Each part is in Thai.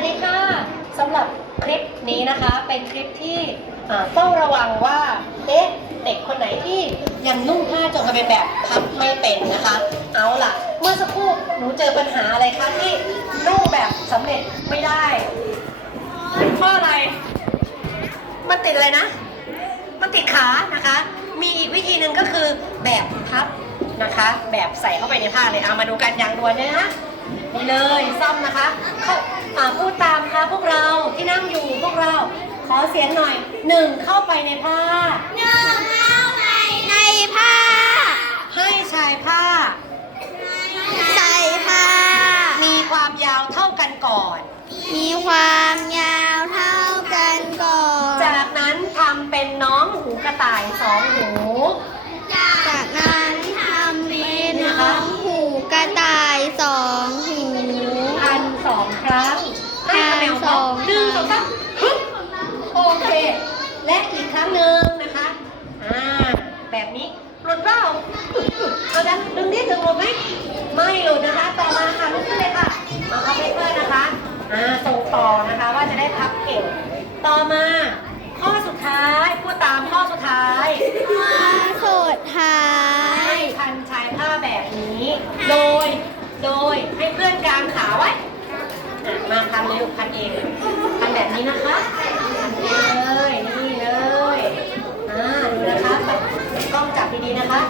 วัสดีค่ะสำหรับคลิปนี้นะคะเป็นคลิปที่อ่าต้องระวังว่าเอ๊ะเด็กคนไหนที่ยังนุ่งผ้าจงกระเบนแบบพับไม่เป็นนะคะ เอาล่ะ เมื่อสักครู่หนูเจอปัญหาอะไรคะที่นุ่งแบบสำเร็จไม่ได้เพราะอะไร มันติดอะไรนะ มันติดขานะคะ มีอีกวิธีหนึ่งก็คือแบบพับนะคะ แบบใส่เข้าไปในผ้าเลยเอามาดูกันอย่างด่วนเลยนะ นี่เลยซ่อมนะคะเข้าอ่าพูดตามค่ะพวกเราที่นั่งอยู่พวกเราขอเสียงหน่อยหนึ่งเข้าไปในผ้าหนึ่งเข้าไปในผ้า ให้ชายผ้าใส่ผ้า มีความยาวเท่ากันก่อน มีความ รั้งหนึ่งนะคะ อ่า แบบนี้หลุดเปล่าเอาดันดึงนิดดึงหลุดไหมไม่หลุดนะคะ ต่อมาค่ะลุกขึ้นเลยค่ะเอาเข้าไปเพื่อนนะคะ อ่า ส่งต่อนะคะว่าจะได้พับเก่ง ต่อมา ข้อสุดท้ายพูดตามข้อสุดท้ายมาสุดท้าให้ยพันชายผ้าแบบนี้ โดย โดยให้เพื่อนกางขาไว้อะมาพันเร็วพันเองพันแบบนี้นะคะพันเลย นี่เลย อ่า ดูนะคะกล้องจับดีๆ นะคะ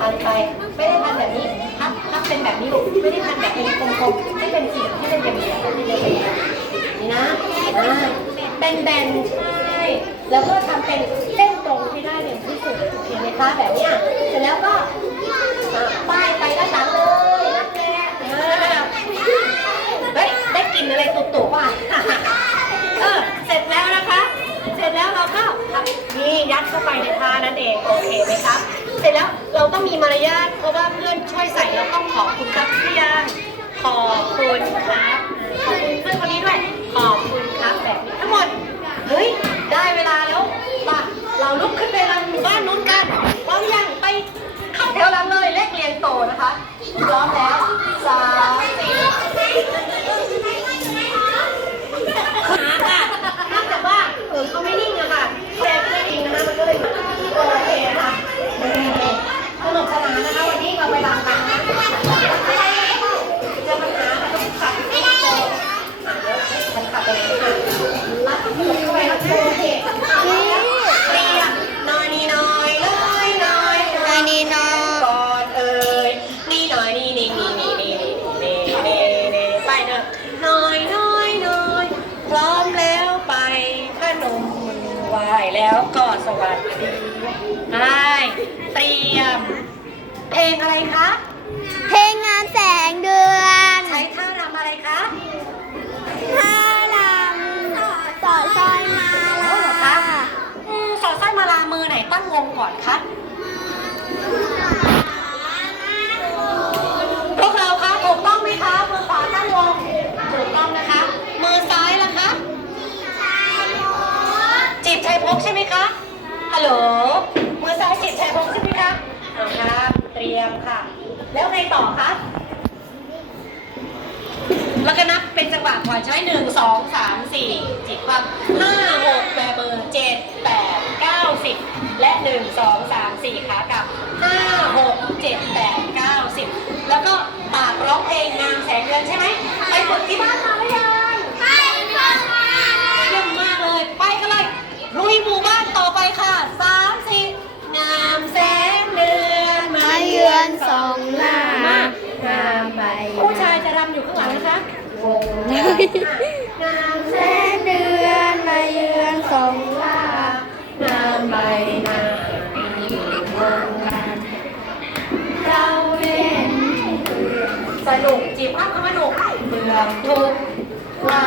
พันไปไม่ได้พันแบบนี้พับพับเป็นแบบนี้ลูกไม่ได้พันแบบเป็นกลมๆให้เป็นสีให้เป็นเหลี่ยมๆให้เป็นเหลี่ยมๆนี่นะอ่าแบนๆใช่แล้วก็ทำเป็นเส้นตรงที่ได้เด่นที่สุดเห็นไหมคะแบบเนี้ยเสร็จแล้วก็ อะป้ายไปด้านหลังเลยนั่นแหละเออเฮ้ยได้กลิ่นอะไรตุ่ๆป่ะ เออ เสร็จแล้วนะคะ เสร็จแล้วเราก็ทำนี่ ยัดเข้าไปในผ้านั่นเองโอเคไหมครับ เสร็จแล้วเราต้องมีมารยาทเพราะว่าเพื่อนช่วยใส่เราต้องขอบคุณครับพี่ยังขอบคุณครับขอบคุณเพื่อนคนนี้ด้วยขอบคุณครับแบบนี้ มือไหวแล้วก็สวัสดีไปเตรียม เพลงอะไรคะ เพลงงานแสงเดือนใช้ท่ารำอะไรคะท่าลำสอดซอยมาโอ้เหรอคะอืมสอดไส้มาลามือไหนตั้งวงก่อนคะพวกเราคะถูกต้องไหมคะมือขวาตั้งวงถูกต้องนะคะ มือซ้ายล่ะคะ จีบชาย พกใช่ไหมคะ ฮัลโหล มือซ้ายจีบชายพกใช่ไหมคะเอาครับ เตรียมค่ะ แล้วไงต่อคะ แล้วก็นับเป็นจังหวะก่อนใช้หนึ่งสองสามสี่จีบความห้าหกแบมือเจ็ดแปดเก้าสิบและหนึ่งสองสามสี่ขากลับห้าหกเจ็ดแปดเก้าสิบแล้วก็ปากร้องเพลงงามแสงเดือนใช่ไหมไปฝึกที่บ้านมา ผู้ชายจะรำอยู่ข้างหลังนะคะวงงามแสแสงงเดือนมาเยือนสองหน้างามใบหน้าเราเล่นสนุกจีบภาพคำว่าหนุกเบื่อทุกวา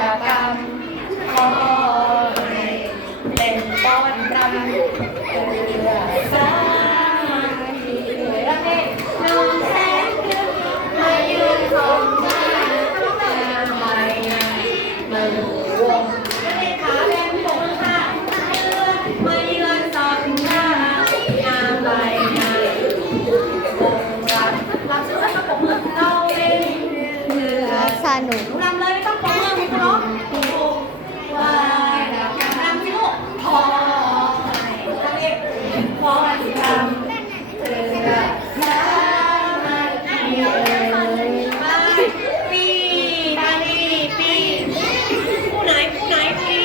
รกรรมขอให้เล่นบอลรำ ค่หนูรำเลยไม่ต้องปรบมือคุณน้องวายรำรำที่ลูอจะรียกพอรำเธอถ้ามันมีเอ่ยมาปีตาลีปีผู้ไหนผู้ไหนปี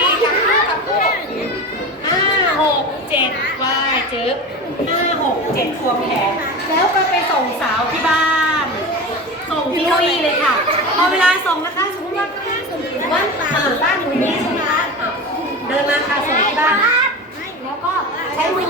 ห้าหกเจ็ดวายเจ๊บห้าหกเจ็ดควงแขนแล้วก็ไปส่งสาวที่บ้าน มีวีเลยค่ะพอเวลาส่งนะคะสมมติว่าบ้านอ่าบ้านอยู่นี้ใช่ไหมเดินมาค่ะส่งที่บ้านแล้วก็ใช้มือ